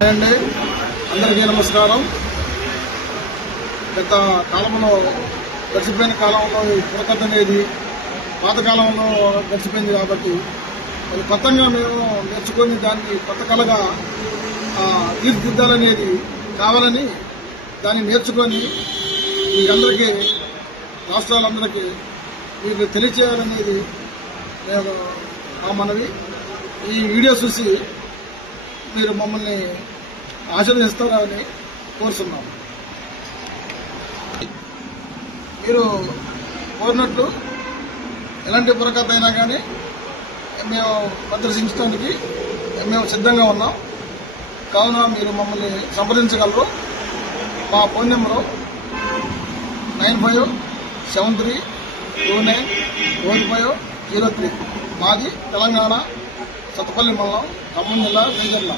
అండి అందరికీ నమస్కారం. గత కాలంలో గడిచిపోయిన కాలంలో ఈ బుర్రకథ అనేది పాతకాలంలో గడిచిపోయింది కాబట్టి అది కొత్తగా మేము నేర్చుకొని దాన్ని కొత్త కళగా తీర్చిదిద్దాలనేది కావాలని దాన్ని నేర్చుకొని మీకందరికీ రాష్ట్రాలందరికీ మీకు తెలియచేయాలనేది నేను మా మనవి. ఈ వీడియో చూసి మీరు మమ్మల్ని ఆశీర్వదిస్తారని కోరుతున్నాం. మీరు కోరినట్టు ఎలాంటి బుర్రకథ అయినా కానీ మేము ప్రదర్శించడానికి మేము సిద్ధంగా ఉన్నాం. కావున మీరు మమ్మల్ని సంప్రదించగలరు. మా ఫోన్ నెంబరు 9573294503. మాది తెలంగాణ, సత్తపల్లి మండలం, ఖమ్మం జిల్లా, మేజర్ల.